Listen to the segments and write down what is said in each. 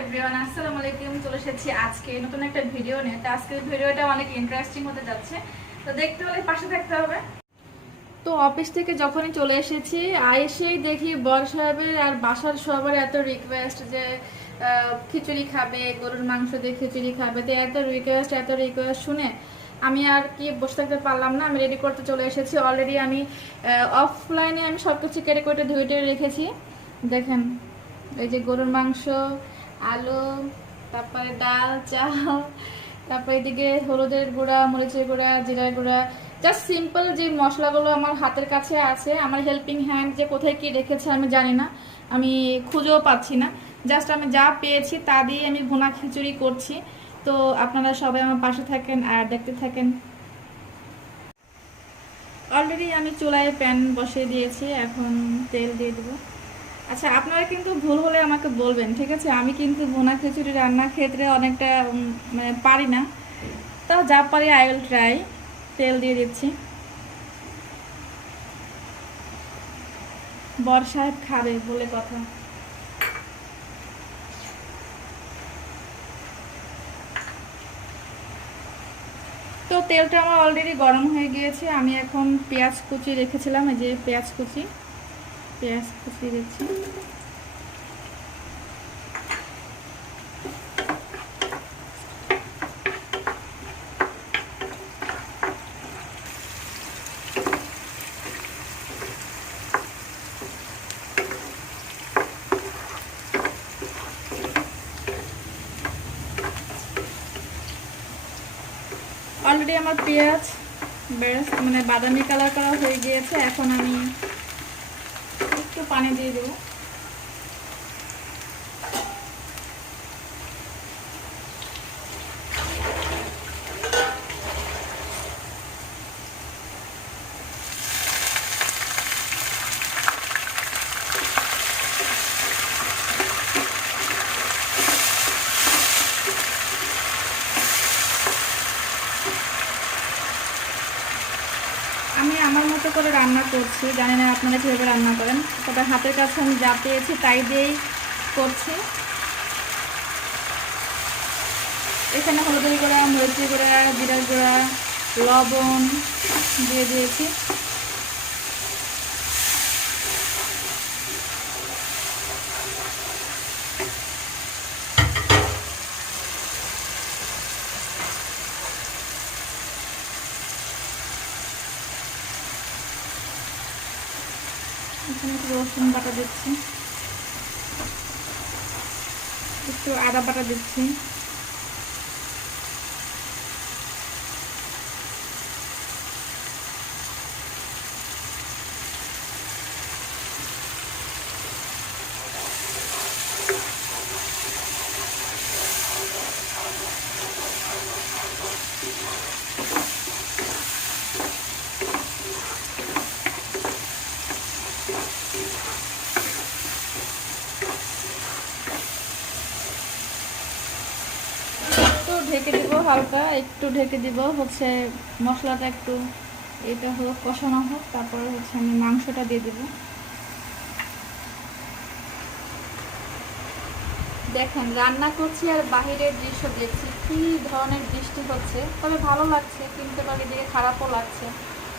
Everyone, আসসালামু আলাইকুম। চলে এসেছি আজকে নতুন একটা ভিডিও নিয়ে। তো আজকের ভিডিওটা অনেক ইন্টারেস্টিং হতে যাচ্ছে, তো দেখতে হলে পাশে থাকতে হবে। তো অফিস থেকে যখনই চলে এসেছি, এসেই দেখি বর সাহেবের আর বাসার সবার এত রিকোয়েস্ট যে খিচুড়ি খাবে, গরুর মাংস দিয়ে খিচুড়ি খাবে। তো এত রিকোয়েস্ট শুনে আমি আর কি বসে থাকতে পারলাম না, আমি রেডি করতে চলে এসেছি। অলরেডি আমি অফলাইনে আমি সব কিছু কেটে কেটে ধুয়ে রেখেছি। দেখেন, এই যে গরুর মাংস, আলু, তারপরে ডাল, চাল, তারপরে এদিকে হলুদের গুঁড়া, মরিচের গুঁড়া, জিরার গুঁড়া, জাস্ট সিম্পল যে মশলাগুলো আমার হাতের কাছে আছে। আমার হেল্পিং হ্যান্ড যে কোথায় কি রেখেছে আমি জানি না, আমি খুঁজেও পাচ্ছি না। জাস্ট আমি যা পেয়েছি তা দিয়ে আমি ভুনা খিচুড়ি করছি। তো আপনারা সবাই আমার পাশে থাকেন আর দেখতে থাকেন। অলরেডি আমি চুলায় প্যান বসিয়ে দিয়েছি, এখন তেল দিয়ে দেবো। আচ্ছা, আপনারা কিন্তু ভুল হলে আমাকে বলবেন, ঠিক আছে? আমি কিন্তু ভুনা খিচুড়ি রান্নার ক্ষেত্রে অনেকটা মানে পারি না, তাও যা পারি আই উইল ট্রাই। তেল দিয়ে দিচ্ছি। বর সাহেব খাবে বলে কথা। তো তেলটা আমার অলরেডি গরম হয়ে গিয়েছে। আমি এখন পেঁয়াজ কুচি রেখেছিলাম, এই যে পেঁয়াজ কুচি দিচ্ছি। অলরেডি আমার পেঁয়াজ বেশ মানে বাদামি কালার হয়ে গিয়েছে। এখন আমি একটু পানি দিয়ে দেবো। আমি আমার মতো করে রান্না করছি, জানি না আপনারা কীভাবে রান্না করেন, তবে হাতের কাছে আমি যা পেয়েছি তাই দিয়েই করছি। এখানে হলুদের গুঁড়া, মরিচের গুঁড়া, জিরার গুঁড়া, লবণ দিয়ে দিয়েছি। এখানে একটু রসুন বাটা দিচ্ছি, একটু আদা বাটা দিচ্ছি। ঢেকে দিব, হালকা একটু ঢেকে দিব, হচ্ছে মশলাটা একটু এটা হোক, কষানো হোক, তারপরে হচ্ছে আমি মাংসটা দিয়ে দেব। দেখেন, রান্না করছি আর বাহিরের দৃশ্য দেখছি, কি ধরনের বৃষ্টি হচ্ছে। তবে ভালো লাগছে, কিন্তু এদিকে খারাপও লাগছে।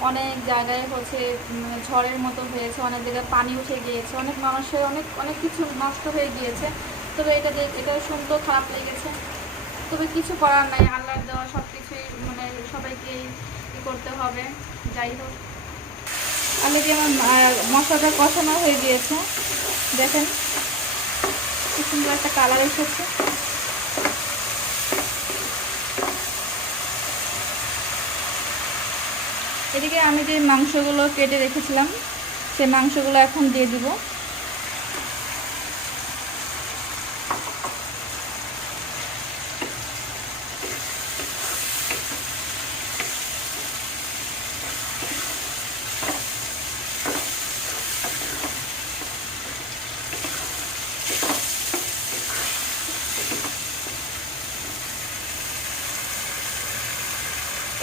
অনেক জায়গায় হচ্ছে ঝড়ের মতো হয়েছে, অনেক জায়গায় পানি উঠে গিয়েছে, অনেক মানুষের অনেক অনেক কিছু নষ্ট হয়ে গিয়েছে। তবে এটা শুনতেও খারাপ লেগেছে, তবে কিছু করার নাই। আল্লাহর দেওয়া সব কিছুই মানে সবাইকে ই করতে হবে। যাই হোক, অলরেডি আমার মশলাটা কষানো হয়ে গিয়েছে। দেখেন কি সুন্দর একটা কালার এসেছে। এদিকে আমি যে মাংসগুলো কেটে রেখেছিলাম, সেই মাংসগুলো এখন দিয়ে দিব।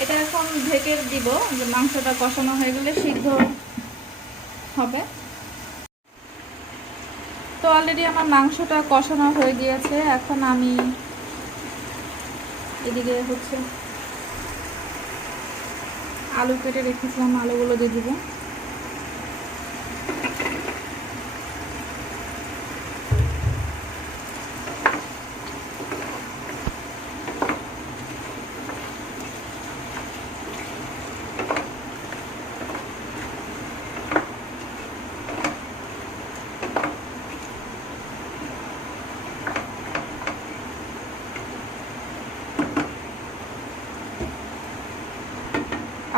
এটা এখন ঢেকে দিব, যে মাংসটা কষানো হয়ে গেলে সিদ্ধ হবে। তো অলরেডি আমার মাংসটা কষানো হয়ে গিয়েছে। এখন আমি এদিকে হচ্ছে আলু কেটে রেখেছিলাম, আলুগুলো দিয়ে দিব।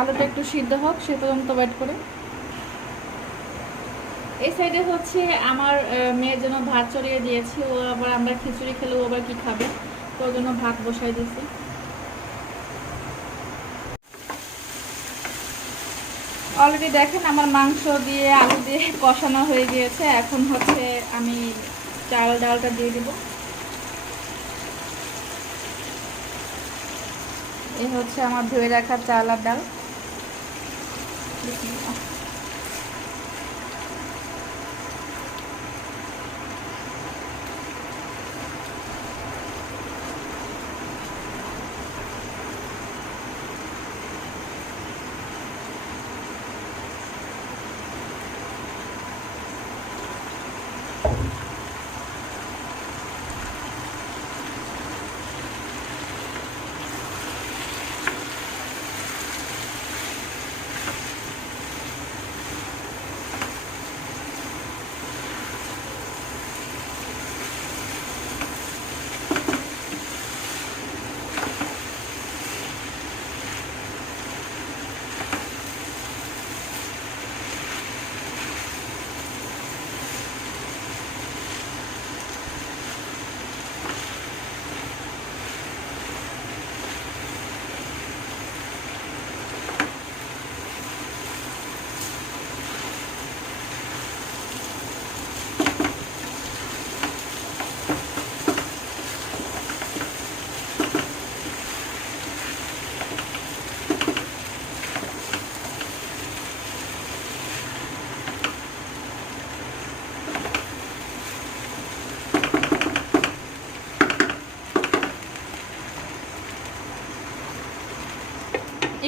আলুটা একটু সিদ্ধ হোক সে পর্যন্ত ওয়েট করে। এই সাইডে হচ্ছে আমার মেয়ের জন্য ভাত চড়িয়ে দিয়েছি। ও আবার আমরা খিচুড়ি খেলে ও আবার কি খাবে, তো ওর জন্য ভাত বসাই দিয়েছি। অলরেডি দেখেন আমার মাংস দিয়ে আলু দিয়ে কষানো হয়ে গিয়েছে। এখন হচ্ছে আমি চাল ডালটা দিয়ে দিব। এই হচ্ছে আমার ধুয়ে রাখা চাল আর ডাল।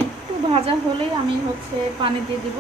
একটু ভাজা হলেই আমি হচ্ছে পানি দিয়ে দিব।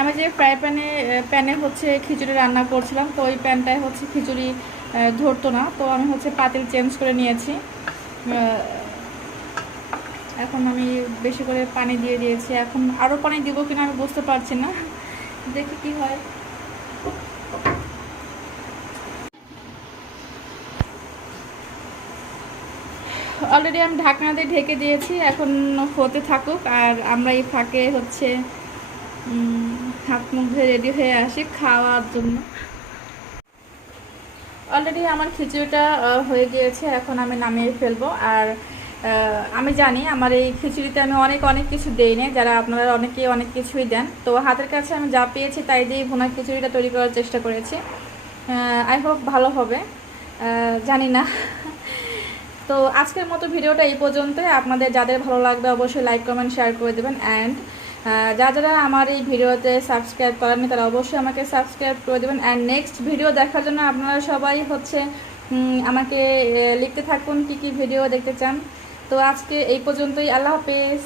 আমি যে ফ্রাই প্যানে হচ্ছে খিচুড়ি রান্না করছিলাম, তো ওই প্যানটায় হচ্ছে খিচুড়ি ধরতো না, তো আমি হচ্ছে পাতিল চেঞ্জ করে নিয়েছি। এখন আমি বেশি করে পানি দিয়ে দিয়েছি। এখন আরও পানি দিব কিনা আমি বুঝতে পারছি না, দেখি কি হয়। অলরেডি আমি ঢাকনা দিয়ে ঢেকে দিয়েছি, এখন হতে থাকুক। আর আমরা এই ফাঁকে হচ্ছে হাত মুখ ধুয়ে রেডি হয়ে আসি খাওয়ার জন্য। অলরেডি আমার খিচুড়িটা হয়ে গিয়েছে, এখন আমি নামিয়ে ফেলবো। আর আমি জানি আমার এই খিচুড়িতে আমি অনেক অনেক কিছু দেই না, যারা আপনারা অনেকে অনেক কিছুই দেন। তো হাতের কাছে আমি যা পেয়েছি তাই দিয়ে ভুনা খিচুড়িটা তৈরি করার চেষ্টা করেছি। আই হোপ ভালো হবে, জানি না। তো আজকের মতো ভিডিওটা এই পর্যন্তই। আপনাদের যাদের ভালো লাগবে অবশ্যই লাইক কমেন্ট শেয়ার করে দেবেন। অ্যান্ড যারা আমার এই ভিডিওতে সাবস্ক্রাইব করেননি তারা অবশ্যই আমাকে সাবস্ক্রাইব করে দেবেন। অ্যান্ড নেক্সট ভিডিও দেখার জন্য আপনারা সবাই হচ্ছে আমাকে লিখতে থাকুন কী কী ভিডিও দেখতে চান। তো আজকে এই পর্যন্তই, আল্লাহ হাফেজ।